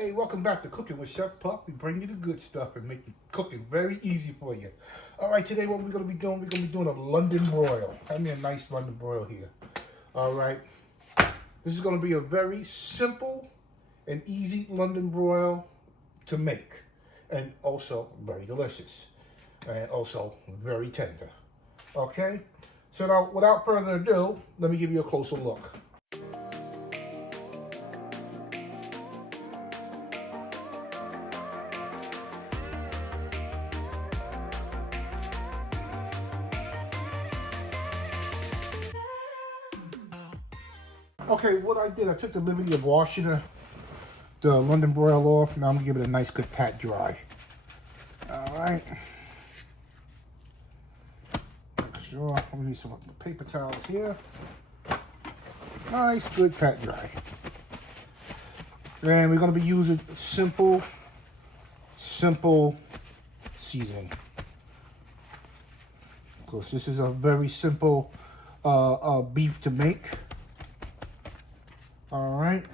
Hey, welcome back to Cooking with Chef Puff. We bring you the good stuff and make cooking very easy for you. All right, today what we're going to be doing, a London broil. Have me a nice London broil here. All right. This is going to be a very simple and easy London broil to make. And also very delicious. And also very tender. Okay? So now, without further ado, let me give you a closer look. Okay, what I did, I took the liberty of washing the London broil off. Now I'm gonna give it a nice good pat dry. All right. Make sure we need some paper towels here. Nice good pat dry. And we're gonna be using simple seasoning. Because this is a very simple beef to make. All right,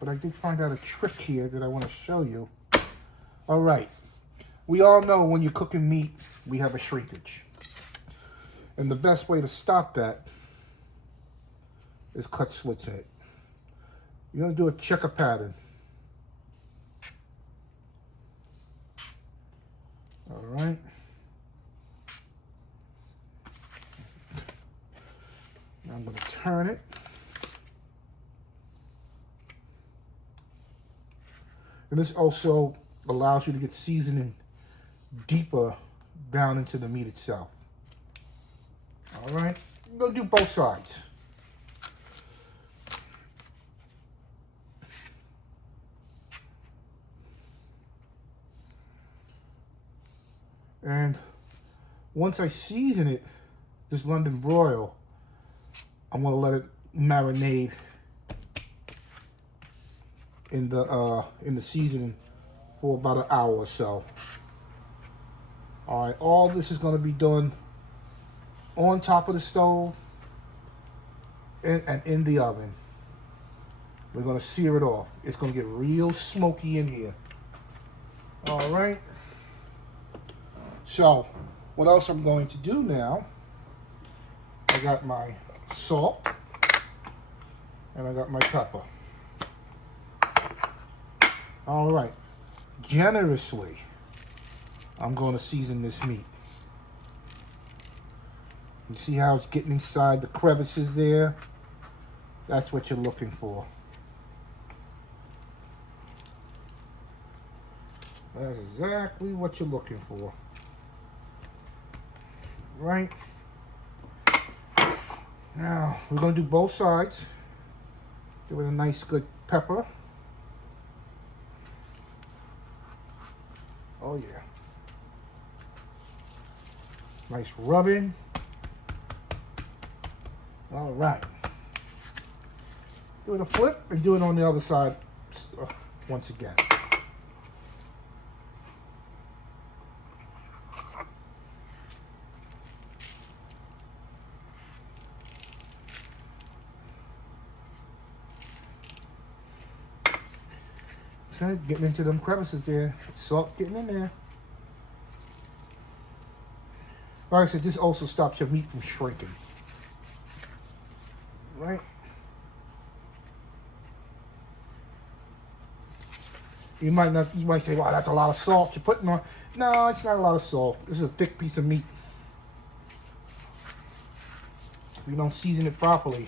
but I did find out a trick here that I want to show you. All right, we all know when you're cooking meat, we have a shrinkage. And the best way to stop that is cut slits in it. You're gonna do a checker pattern. All right. Now I'm gonna turn it. And this also allows you to get seasoning deeper down into the meat itself. All right, I'm gonna do both sides. And once I season it, this London broil, I'm gonna let it marinate in the seasoning for about an hour or so. All right, all this is going to be done on top of the stove and in the oven. We're going to sear it off. It's going to get real smoky in here. All right. So, what else I'm going to do now? I got my salt and I got my pepper. All right, generously, I'm going to season this meat. You see how it's getting inside the crevices there? That's what you're looking for. That's exactly what you're looking for. Right? Now, we're going to do both sides. Give it a nice good pepper. Oh yeah. Nice rubbing. All right. Do it a flip and do it on the other side once again. So getting into them crevices there. Salt getting in there. Like I said, this also stops your meat from shrinking. Right? You might say, wow, that's a lot of salt you're putting on. No, it's not a lot of salt. This is a thick piece of meat. If you don't season it properly,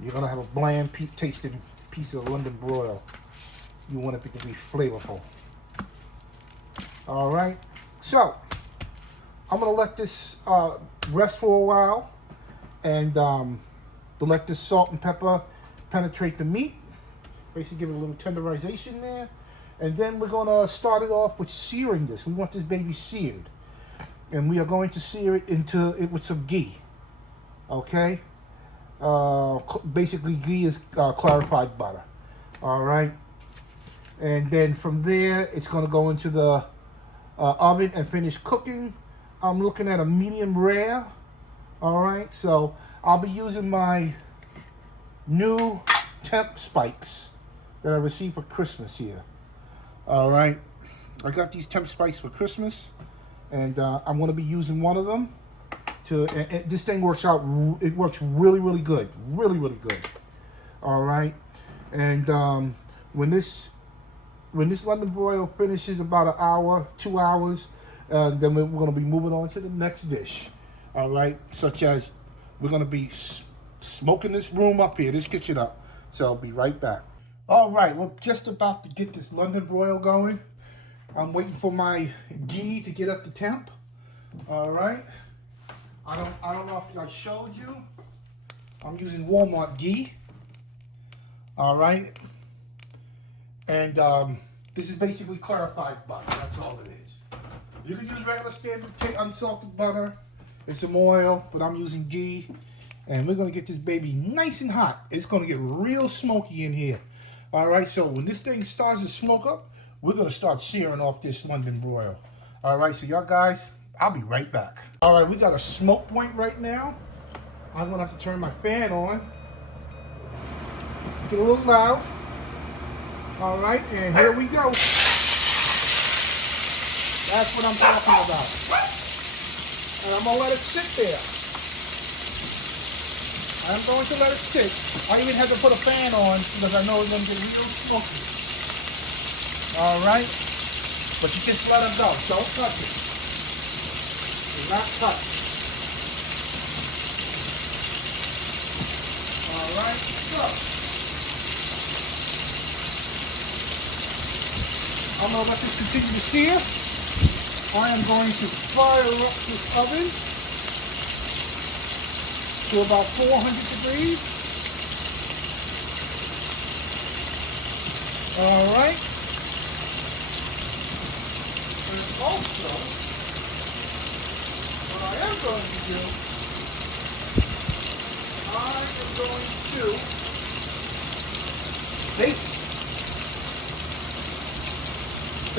you're gonna have a bland tasting piece of London broil. You want it to be flavorful. All right, so I'm gonna let this rest for a while, and to let this salt and pepper penetrate the meat. Basically, give it a little tenderization there, and then we're gonna start it off with searing this. We want this baby seared, and we are going to sear it with some ghee. Okay, basically ghee is clarified butter. All right. And then from there, it's going to go into the oven and finish cooking. I'm looking at a medium rare. All right, so I'll be using my new temp spikes. that I received for Christmas here. All right. I got these temp spice for Christmas, and I'm going to be using one of them. And this thing works out. It works really, really good. Really, really good. All right. And when this London broil finishes about an hour, 2 hours, then we're going to be moving on to the next dish. All right. Such as we're going to be smoking this room up here, this kitchen up. So I'll be right back. All right. We're just about to get this London broil going. I'm waiting for my ghee to get up to temp. All right. I don't know if I showed you. I'm using Walmart ghee. All right. And this is basically clarified butter. That's all it is. You can use regular standard unsalted butter and some oil, but I'm using ghee. And we're gonna get this baby nice and hot. It's gonna get real smoky in here. All right. So when this thing starts to smoke up, we're going to start searing off this London broil. All right, so y'all guys, I'll be right back. All right, we got a smoke point right now. I'm going to have to turn my fan on. Get a little loud. All right, and here we go. That's what I'm talking about. And I'm going to let it sit there. I'm going to let it sit. I even had to put a fan on because I know it's going to get real smoky. All right, but you just let them go. Don't touch it. Do not touch. All right, so I'm gonna let this continue to sear. I am going to fire up this oven to about 400 degrees. All right. And also, what I am going to do, I am going to bake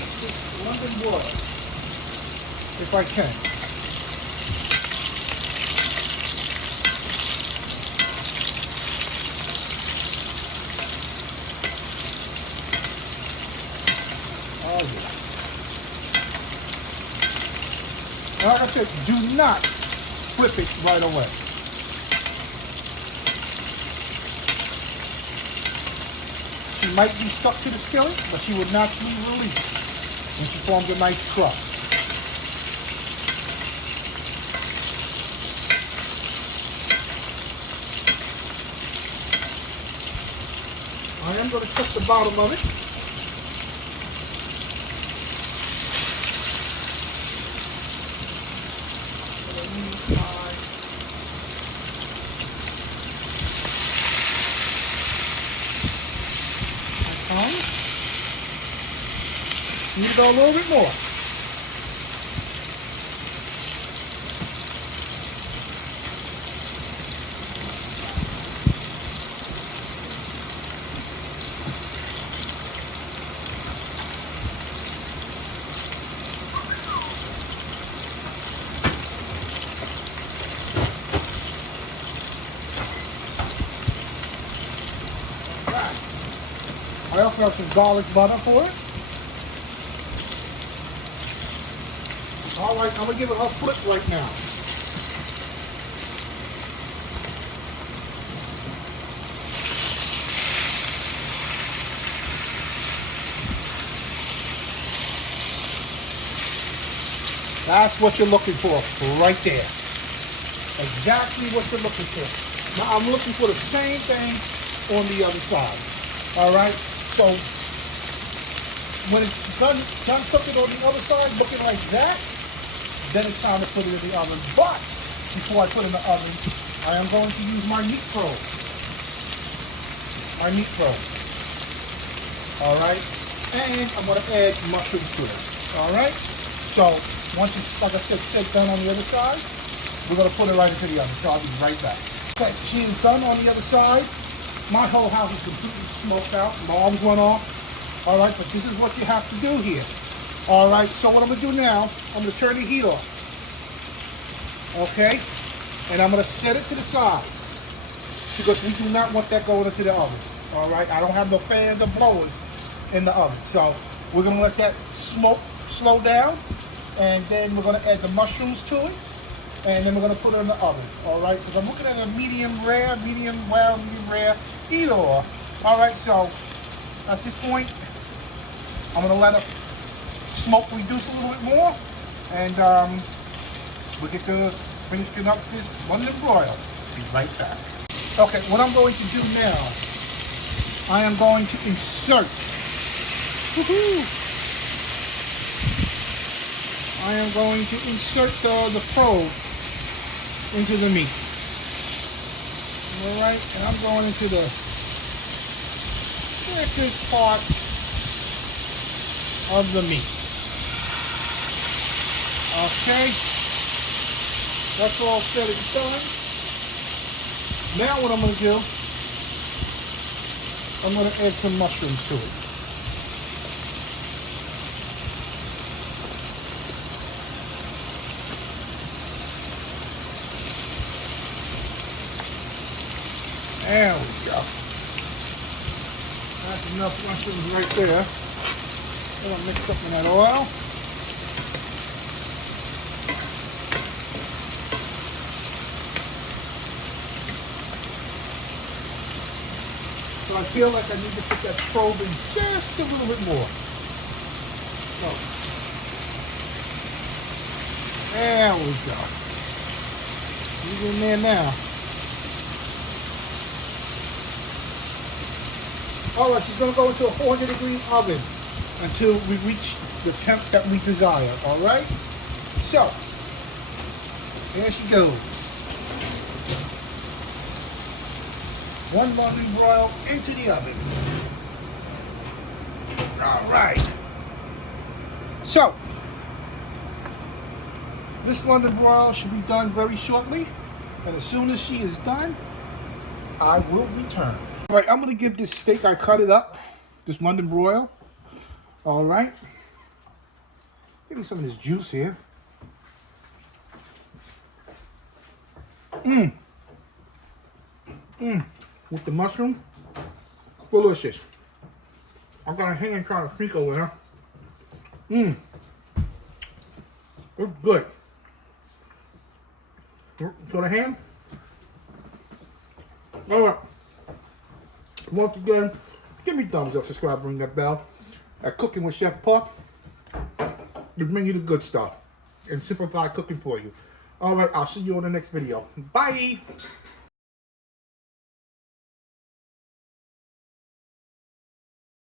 this London broil, if I can. Oh yeah. Like I said, do not flip it right away. She might be stuck to the skillet, but she would not be released when she forms a nice crust. I am going to cut the bottom of it. Need to go a little bit more. I also have some garlic butter for it. All right, I'm gonna give it a flip right now. That's what you're looking for, right there. Exactly what you're looking for. Now I'm looking for the same thing on the other side. All right, so when it's done cooking on the other side, looking like that, then it's time to put it in the oven. But before I put it in the oven, I am going to use my meat probe. All right, and I'm going to add mushrooms to it. All right, so once it's, like I said, done on the other side, we're going to put it right into the oven. So I'll be right back. Okay, she is done on the other side. My whole house is completely smoked out. Alarms went off. All right, but this is what you have to do here. All right, so what I'm going to do now, I'm going to turn the heat off. Okay? And I'm going to set it to the side because we do not want that going into the oven. All right, I don't have no fans or blowers in the oven. So we're gonna let that smoke slow down, and then we're gonna add the mushrooms to it, and then we're gonna put it in the oven. All right, because I'm looking at a medium rare, medium well, medium rare, either or. All right, so at this point, I'm gonna let it smoke reduce a little bit more, and we get to finishing up this London broil. Be right back. Okay, what I'm going to do now, I am going to insert. I am going to insert the probe into the meat. All right, and I'm going into the thickest part of the meat. Okay, that's all said and done. Now what I'm going to do, I'm going to add some mushrooms to it. There we go. That's enough mushrooms right there. I'm going to mix up in that oil. So I feel like I need to put that probe in just a little bit more. So, there we go. He's in there now. Alright, she's going to go into a 400-degree oven until we reach the temp that we desire. Alright? So, there she goes. One London broil into the oven. All right. So, this London broil should be done very shortly. And as soon as she is done, I will return. All right, I'm going to give this steak, I cut it up, this London broil. All right. Give me some of this juice here. With the mushroom, delicious. I got a hand trying to think over here. It's good. So the ham. All right. Once again, give me thumbs up, subscribe, ring that bell. At Cooking with Chef Puck, we bring you the good stuff and simplify cooking for you. All right, I'll see you on the next video. Bye.